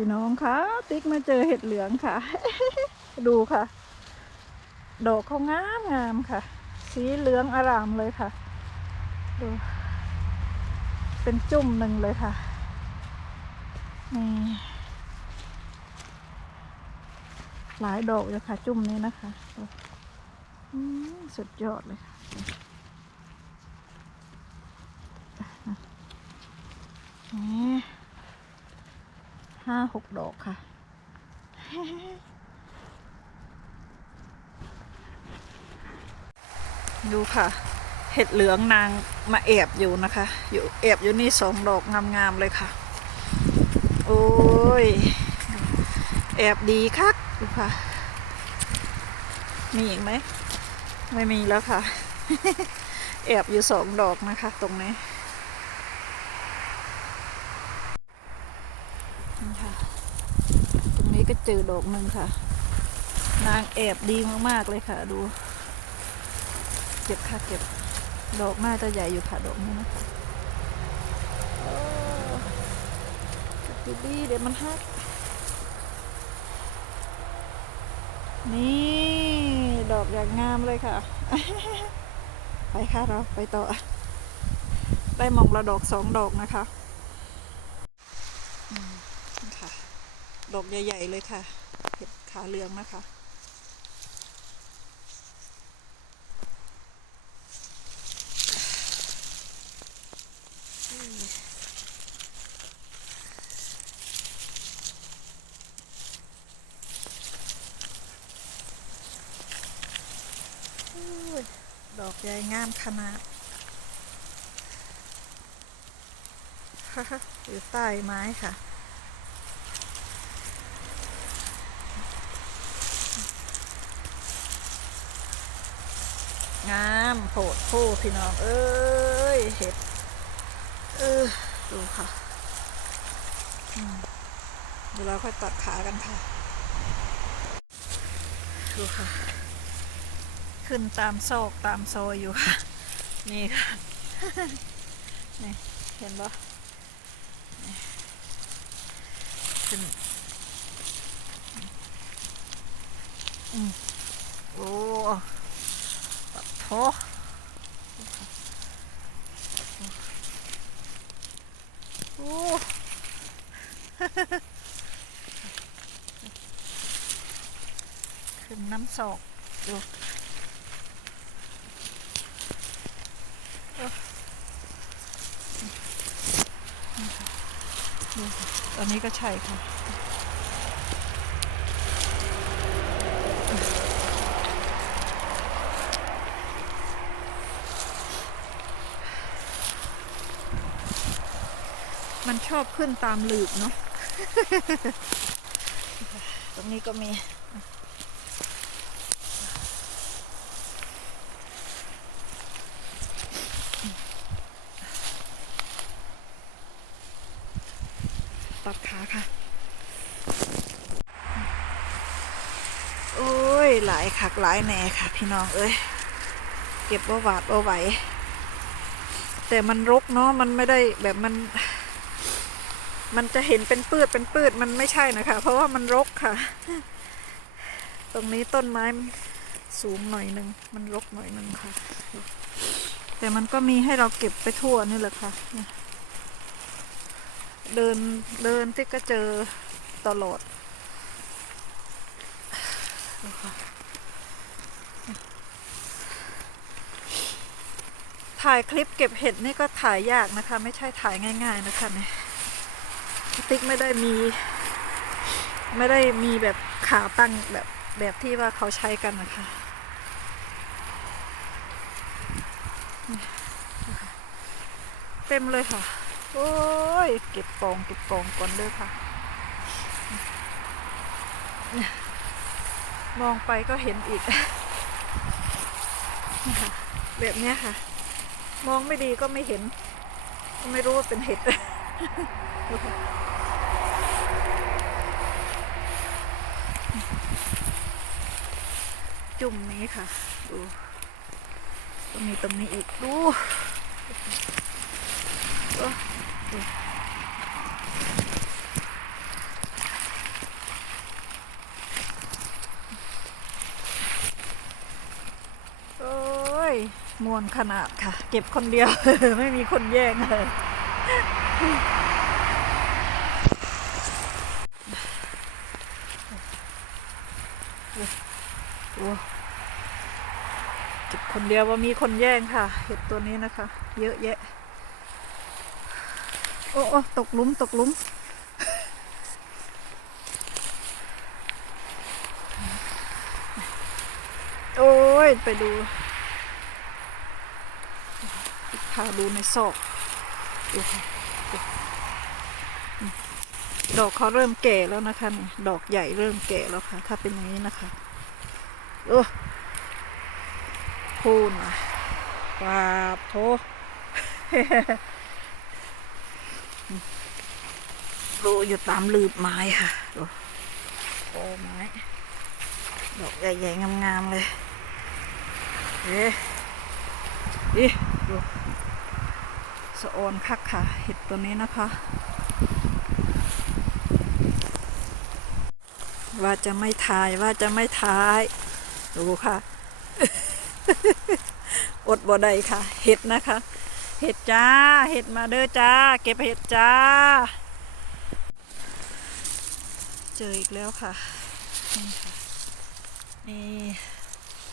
พี่น้องคะติ๊กมาเจอเห็ดเหลืองค่ะ ดูค่ะ ดอกเขางามงามค่ะ สีเหลืองอร่ามเลยค่ะ ดู เป็นจุ่มหนึ่งเลยค่ะนี่หลายดอกเลยค่ะ จุ่มนี้นะคะสุดยอดเลยค่ะนี่ ห้าหกดอกค่ะ ดูค่ะ เห็ดเหลืองนางมาแอบอยู่นะคะ อยู่แอบอยู่นี่สองดอกงามๆเลยค่ะ โอ้ย แอบดีคักดูค่ะ มีอีกไหม ไม่มีแล้วค่ะ แอบอยู่สองดอกนะค่ะ ตรงนี้ ก็เจอดอกหนึ่งค่ะ นางแอบดีมากๆเลยค่ะ ดู เก็บค่ะเก็บ ดอกน่าจะใหญ่อยู่ค่ะดอกนี้นะคะเก็บดีเดี๋ยวมันหัก นี่ดอกอย่างงามเลยค่ะ ไปค่ะเราไปต่อ ได้มองละดอกสองดอกนะคะอืมนี่ค่ะ ดอกใหญ่ ๆ เลยค่ะ เห็ดขาเหลืองนะคะ ดอกใหญ่งามขนาดอยู่ใต้ไม้ค่ะ งามโผดโพพี่น้อง เอ้ยเห็ด เออดูค่ะเดี๋ยวเราค่อยตัดขากันค่ะ ดูค่ะ ขึ้นตามโซกตามโซอยอยู่ค่ะ นี่ค่ะนี่เห็นปะขึ้นอืมโอ้ โถโอ้ขึ้นน้ำซอกดูตอนนี้ก็ใช่ค่ะ มันชอบขึ้นตามหลืบเนาะ ตรงนี้ก็มี ตัดขาค่ะ โอ้ย หลายคักหลายแหน่ค่ะ พี่น้องเอ้ย เก็บว่าหวาดว่าไหวแต่มันรกเนาะมันไม่ได้แบบมัน มันจะเห็นเป็นปืดเป็นปืดมันไม่ใช่นะคะ เพราะว่ามันรกค่ะ ตรงนี้ต้นไม้สูงหน่อยหนึ่งมันรกหน่อยหนึ่งค่ะ แต่มันก็มีให้เราเก็บไปทั่วนี่แหละค่ะ เดินเดินที่ก็เจอตลอดถ่ายคลิปเก็บเห็ดนี่ก็ถ่ายยากนะคะ ไม่ใช่ถ่ายง่าย ๆ นะคะเนี่ย ติ๊กไม่ได้มี ไม่ได้มีแบบขาตั้งแบบแบบที่ว่าเขาใช้กันนะคะเต็มเลยค่ะ โอ้ย เก็บกองเก็บกองก่อนเด้อค่ะ มองไปก็เห็นอีกนี่ค่ะแบบเนี้ยค่ะ มองไม่ดีก็ไม่เห็น ก็ไม่รู้ว่าเป็นเห็ด จุ่มนี้ค่ะ ดูตรงนี้ตรงนี้อีกดูโอ้ยมวนขนาดค่ะ เก็บคนเดียว ไม่มีคนแย่งเลย เก็บคนเดียวว่ามีคนแย่งค่ะ เห็ดตัวนี้นะคะ เยอะแยะ โอ้โอตกลุมตกลุมโอ้ย ไปดูพาดูในซอกดูค่ะดอกเขาเริ่มแก่แล้วนะคะ ดอกใหญ่เริ่มแก่แล้วค่ะ ถ้าเป็นอย่างนี้นะคะ โอ้พูนอะปาโถดูอยู่ตามลืบไม้ค่ะดูโอ้ไม้ ดอกใหญ่ๆงามๆเลย เอ๊ะดิดูสะออนคักค่ะ เห็ดตัวนี้นะคะ ว่าจะไม่ทายว่าจะไม่ทาย ดูค่ะ อดบ่ได้ค่ะ เห็ดนะคะ เห็ดจ้า เห็ดมาเด้อจ้า เก็บเห็ดจ้า เจออีกแล้วค่ะ นี่ค่ะ นี่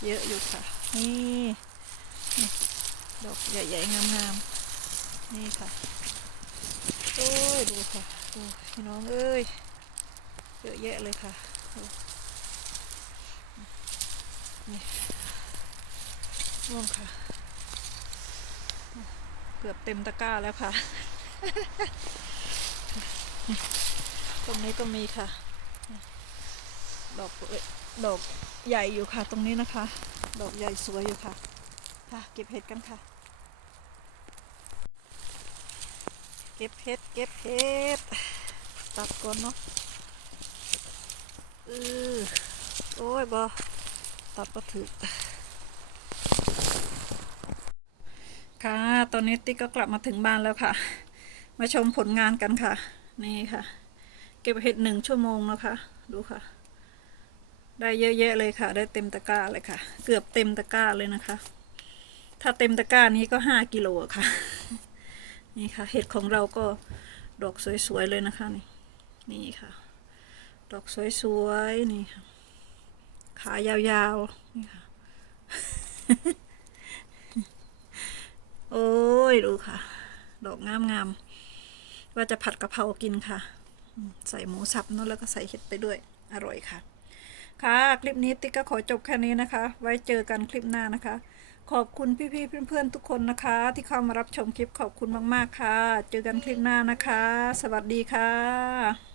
เยอะอยู่ค่ะ นี่นี่ดอกใหญ่ๆงามๆ นี่ค่ะ โอ้ย ดูค่ะ ดูพี่น้องเอ้ย เยอะแยะเลยค่ะ นี่นู่นค่ะ เกือบเต็มตะกร้าแล้วค่ะ ตรงนี้ก็มีค่ะ ดอกดอกใหญ่อยู่ค่ะ ตรงนี้นะคะ ดอกใหญ่สวยอยู่ค่ะ ค่ะ เก็บเห็ดกันค่ะ เก็บเห็ด เก็บเห็ด ตัดก่อนเนาะเออโอ้ยบอ ตัดก็ถือค่ะ ตอนนี้ติ๊กก็กลับมาถึงบ้านแล้วค่ะ มาชมผลงานกันค่ะ นี่ค่ะ เก็บเห็ดหนึ่งชั่วโมงนะคะดูค่ะ ได้เยอะแยะเลยค่ะ ได้เต็มตะกร้าเลยค่ะ เกือบเต็มตะกร้าเลยนะคะ ถ้าเต็มตะกร้านี้ก็ห้ากิโลอะค่ะ นี่ค่ะ เห็ดของเราก็ดอกสวยๆเลยนะคะนี่ นี่ค่ะ ดอกสวยๆนี่ค่ะ ขายาวๆนี่ค่ะโอ้ย ดูค่ะ ดอกงามๆว่าจะผัดกะเพรากินค่ะ ใส่หมูสับเนอะแล้วก็ใส่เห็ดไปด้วย อร่อยค่ะ ค่ะ คลิปนี้ติ๊กก็ขอจบแค่นี้นะคะ ไว้เจอกันคลิปหน้านะคะ ขอบคุณพี่ๆเพื่อนๆทุกคนนะคะ ที่เข้ามารับชมคลิปขอบคุณมากๆค่ะ เจอกันคลิปหน้านะคะ สวัสดีค่ะ